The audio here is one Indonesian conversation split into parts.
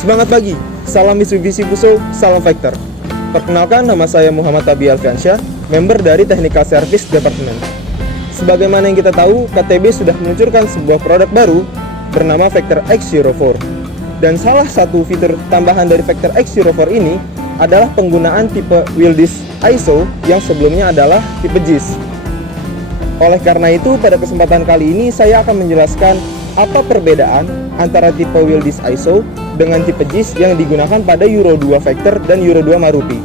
Semangat pagi, salam Mitsubishi Fuso, salam Vector. Perkenalkan, nama saya Muhammad Abi Alfiansyah, member dari Technical Service Department. Sebagaimana yang kita tahu, KTB sudah meluncurkan sebuah produk baru bernama Vector X04. Dan salah satu fitur tambahan dari Vector X04 ini adalah penggunaan tipe wheel disc ISO yang sebelumnya adalah tipe JIS. Oleh karena itu, pada kesempatan kali ini saya akan menjelaskan apa perbedaan antara tipe wheel disc ISO dengan tipe JIS yang digunakan pada Euro 2 Vector dan Euro 2 Maruti.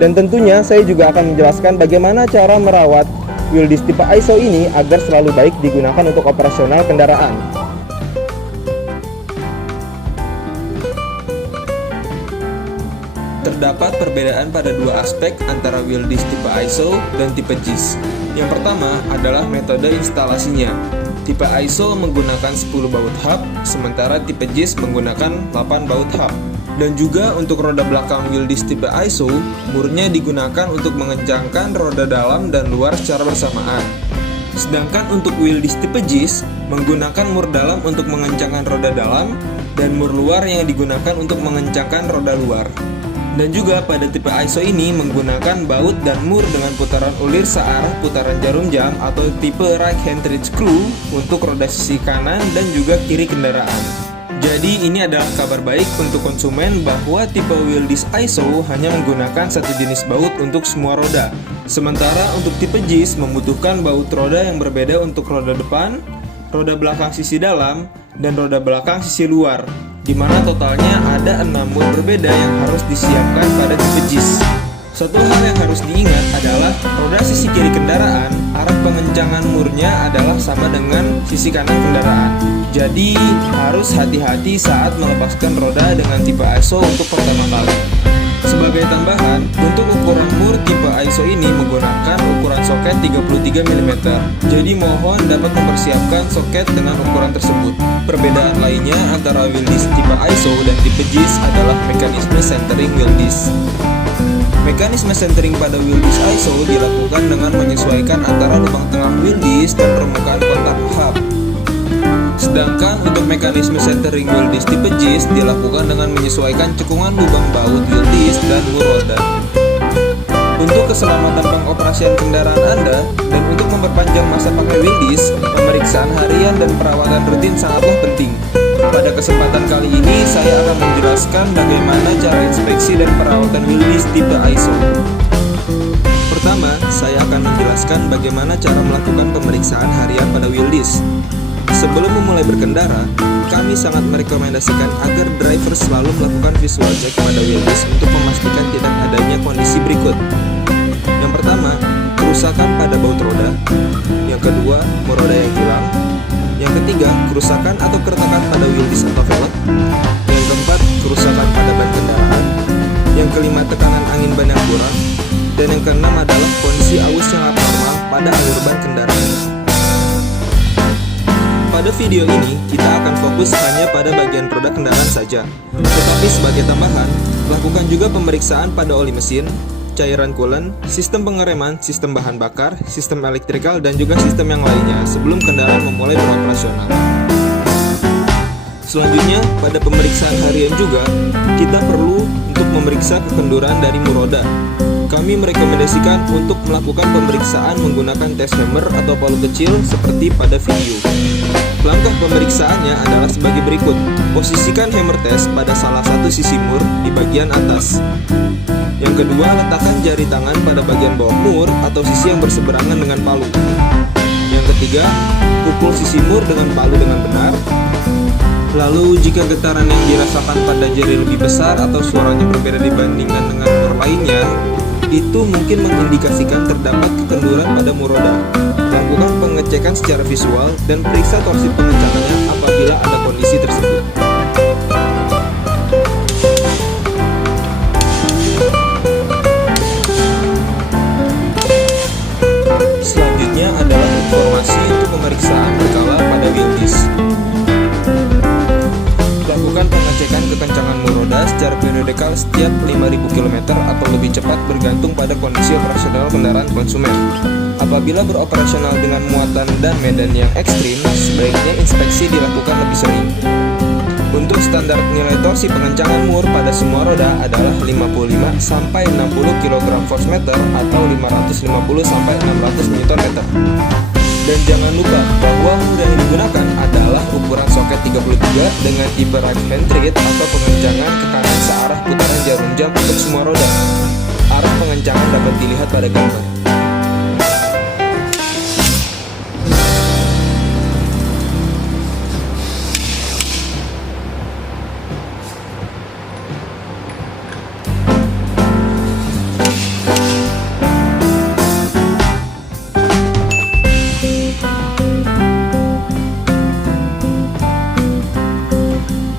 Dan tentunya saya juga akan menjelaskan bagaimana cara merawat wheel disc tipe ISO ini agar selalu baik digunakan untuk operasional kendaraan. Terdapat perbedaan pada dua aspek antara wheel disc tipe ISO dan tipe JIS. Yang pertama adalah metode instalasinya. Tipe ISO menggunakan 10 baut hub, sementara tipe JIS menggunakan 8 baut hub. Dan juga untuk roda belakang wheel disc tipe ISO, murnya digunakan untuk mengencangkan roda dalam dan luar secara bersamaan. Sedangkan untuk wheel disc tipe JIS menggunakan mur dalam untuk mengencangkan roda dalam dan mur luar yang digunakan untuk mengencangkan roda luar. Dan juga pada tipe ISO ini menggunakan baut dan mur dengan putaran ulir searah putaran jarum jam atau tipe right hand thread screw untuk roda sisi kanan dan juga kiri kendaraan. Jadi ini adalah kabar baik untuk konsumen bahwa tipe wheel disc ISO hanya menggunakan satu jenis baut untuk semua roda. Sementara untuk tipe JIS membutuhkan baut roda yang berbeda untuk roda depan, roda belakang sisi dalam, dan roda belakang sisi luar, di mana totalnya ada 6 mur berbeda yang harus disiapkan pada tipe JIS. Satu hal yang harus diingat adalah roda sisi kiri kendaraan, arah pengencangan murnya adalah sama dengan sisi kanan kendaraan. Jadi harus hati-hati saat melepaskan roda dengan tipe ISO untuk pertama kali. Sebagai tambahan, untuk ukuran mur tipe ISO ini menggunakan ukuran soket 33 mm. Jadi mohon dapat mempersiapkan soket dengan ukuran tersebut. Perbedaan lainnya antara wheel disc tipe ISO dan tipe JIS adalah mekanisme centering wheel disc. Mekanisme centering pada wheel disc ISO dilakukan dengan menyesuaikan antara lubang tengah wheel disc dan permukaan kontak hub. Sedangkan untuk mekanisme centering wheel disc tipe JIS dilakukan dengan menyesuaikan cekungan lubang baut wheel disc dan mur roda. Untuk keselamatan pengoperasian kendaraan Anda dan untuk memperpanjang masa pakai wheel disc, pemeriksaan harian dan perawatan rutin sangatlah penting. Pada kesempatan kali ini saya akan menjelaskan bagaimana cara inspeksi dan perawatan wheel disc tipe ISO. Pertama, saya akan menjelaskan bagaimana cara melakukan pemeriksaan harian pada wheel disc. Sebelum memulai berkendara, kami sangat merekomendasikan agar driver selalu melakukan visual check pada wheel disc untuk memastikan tidak adanya kondisi berikut. Yang pertama, kerusakan pada baut roda. Yang kedua, mur roda yang hilang. Yang ketiga, kerusakan atau keretakan pada wheel disc atau velg. Yang keempat, kerusakan pada ban kendaraan. Yang kelima, tekanan angin ban yang kurang. Dan yang keenam adalah kondisi aus yang abnormal pada alur ban kendaraan. Pada video ini, kita akan fokus hanya pada bagian roda kendaraan saja. Tetapi sebagai tambahan, lakukan juga pemeriksaan pada oli mesin, cairan coolant, sistem pengereman, sistem bahan bakar, sistem elektrikal, dan juga sistem yang lainnya sebelum kendaraan memulai beroperasional. Selanjutnya, pada pemeriksaan harian juga, kita perlu untuk memeriksa kekenduran dari mur roda. Kami merekomendasikan untuk melakukan pemeriksaan menggunakan tes hammer atau palu kecil seperti pada video. Langkah pemeriksaannya adalah sebagai berikut. Posisikan hammer test pada salah satu sisi mur di bagian atas. Yang kedua, letakkan jari tangan pada bagian bawah mur atau sisi yang berseberangan dengan palu. Yang ketiga, pukul sisi mur dengan palu dengan benar. Lalu jika getaran yang dirasakan pada jari lebih besar atau suaranya berbeda dibandingkan dengan mur lainnya, itu mungkin mengindikasikan terdapat kekenduran pada mur roda. Lakukan pengecekan secara visual dan periksa torsi pengencangannya apabila ada kondisi tersebut. Selanjutnya adalah informasi untuk pemeriksaan berkala pada wheel disc. Lakukan pengecekan kekencangan mur roda secara periodikal setiap 5.000 km atau lebih cepat bergantung pada kondisi operasional kendaraan konsumen. Apabila beroperasional dengan muatan dan medan yang ekstrim, sebaiknya inspeksi dilakukan lebih sering. Untuk standar nilai torsi pengencangan mur pada semua roda adalah 55 sampai 60 kg force meter atau 550 sampai 600 Nm. Dan jangan lupa bahwa mur yang digunakan adalah ukuran soket 33 dengan tipe right hand tread atau pengencangan ke kanan searah putaran jarum jam untuk semua roda. Arah pengencangan dapat dilihat pada gambar.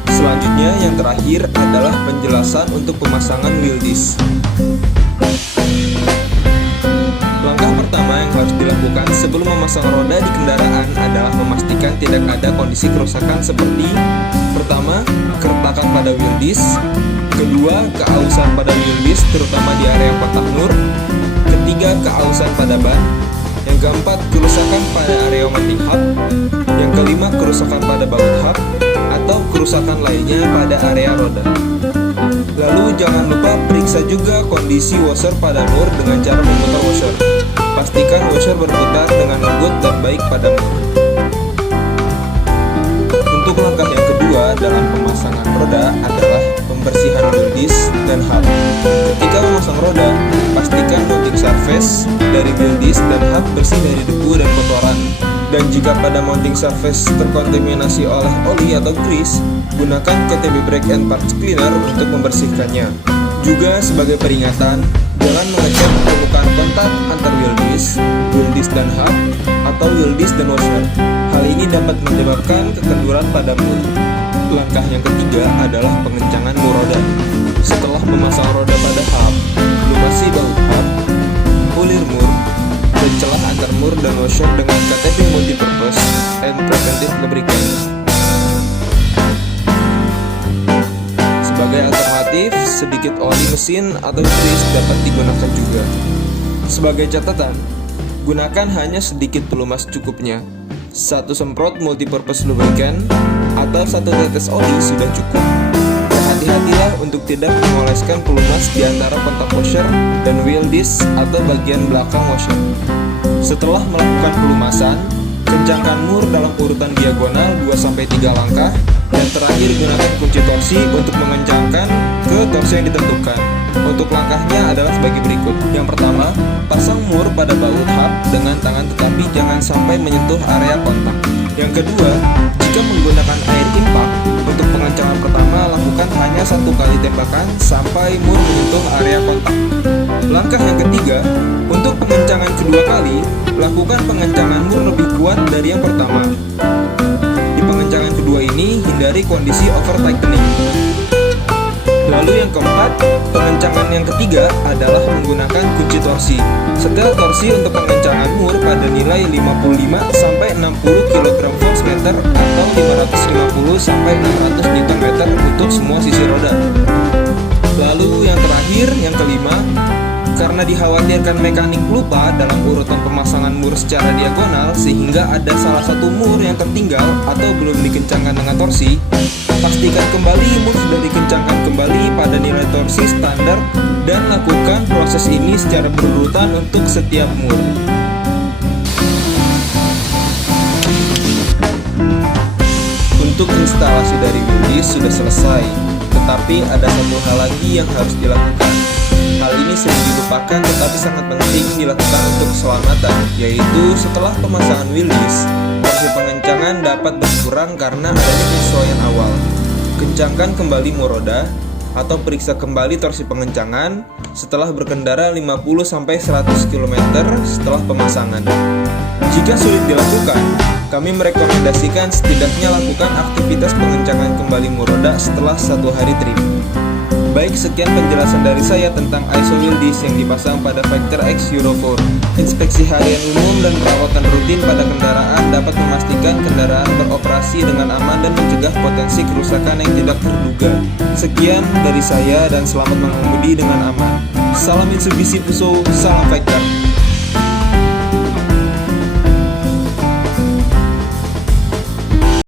Selanjutnya yang terakhir adalah penjelasan untuk pemasangan wheel disc. Langkah pertama yang harus dilakukan sebelum memasang roda di kendaraan adalah memastikan tidak ada kondisi kerusakan seperti: pertama, keretakan pada wheel disc; kedua, keausan pada wheel disc terutama di area patah nur; ketiga, keausan pada ban; yang keempat, kerusakan pada area mounting hub; yang kelima, kerusakan pada baut hub atau kerusakan lainnya pada area roda. Lalu jangan lupa periksa juga kondisi washer pada nur dengan cara memutar washer. Pastikan washer berputar dengan lembut dan baik pada mur. Untuk langkah yang kedua dalam pemasangan roda adalah pembersihan wheel disc dan hub. Ketika memasang roda, pastikan mounting surface dari wheel disc dan hub bersih dari debu dan kotoran. Dan jika pada mounting surface terkontaminasi oleh oli atau grease, gunakan KTB Brake and Parts Cleaner untuk membersihkannya. Juga sebagai peringatan, jangan mengecek permukaan kontak antar wheel disc dan hub, atau wheel disc dan washer. Hal ini dapat menyebabkan kekenduran pada mur. Langkah yang ketiga adalah pengencangan mur roda. Setelah memasang roda pada hub, lumasi baut hub, pulir mur, dan celah antar mur dan washer dengan KTP multipurpose and preventive lubricant. Sebagai alternatif, sedikit oli mesin atau grease dapat digunakan juga. Sebagai catatan, gunakan hanya sedikit pelumas cukupnya. 1 semprot multipurpose lubricant atau 1 tetes oli sudah cukup. Berhati-hatilah untuk tidak mengoleskan pelumas di antara kontak washer dan wheel disc atau bagian belakang washer. Setelah melakukan pelumasan, kencangkan mur dalam urutan diagonal 2-3 langkah, dan terakhir gunakan kunci torsi untuk mengencangkan ke torsi yang ditentukan. Untuk langkahnya adalah sebagai berikut. Yang pertama, pasang mur pada baut hub dengan tangan tetapi jangan sampai menyentuh area kontak. Yang kedua, jika menggunakan air impact, untuk pengencangan pertama lakukan hanya 1 kali tembakan sampai mur menyentuh area kontak. Langkah yang ketiga, untuk pengencangan kedua kali, lakukan pengencangan mur lebih kuat dari yang pertama. Di pengencangan kedua ini, hindari kondisi over tightening. Lalu yang keempat, pengencangan yang ketiga adalah menggunakan kunci torsi. Setel torsi untuk pengencangan mur pada nilai 55 sampai 60 kg force meter atau 550 sampai 600 Nm untuk semua sisi roda. Lalu yang terakhir, yang kelima, karena dikhawatirkan mekanik lupa dalam urutan pemasangan mur secara diagonal sehingga ada salah satu mur yang tertinggal atau belum dikencangkan dengan torsi, pastikan kembali mur sudah dikencangkan kembali pada nilai torsi standar dan lakukan proses ini secara berurutan untuk setiap mur. Untuk instalasi dari wheel disc sudah selesai, tetapi ada satu hal lagi yang harus dilakukan. Hal ini sering dilupakan tetapi sangat penting dilakukan untuk keselamatan, yaitu setelah pemasangan wheel disc, torsi pengencangan dapat berkurang karena adanya penyesuaian awal. Kencangkan kembali mur roda atau periksa kembali torsi pengencangan setelah berkendara 50-100 km setelah pemasangan. Jika sulit dilakukan, kami merekomendasikan setidaknya lakukan aktivitas pengencangan kembali mur roda setelah 1 hari trip. Baik, sekian penjelasan dari saya tentang ISO wheel disc yang dipasang pada Vector X Euro 4. Inspeksi harian umum dan perawatan rutin pada kendaraan dapat memastikan kendaraan beroperasi dengan aman dan mencegah potensi kerusakan yang tidak terduga. Sekian dari saya dan selamat mengemudi dengan aman. Salam Mitsubishi Fuso, salam Vector.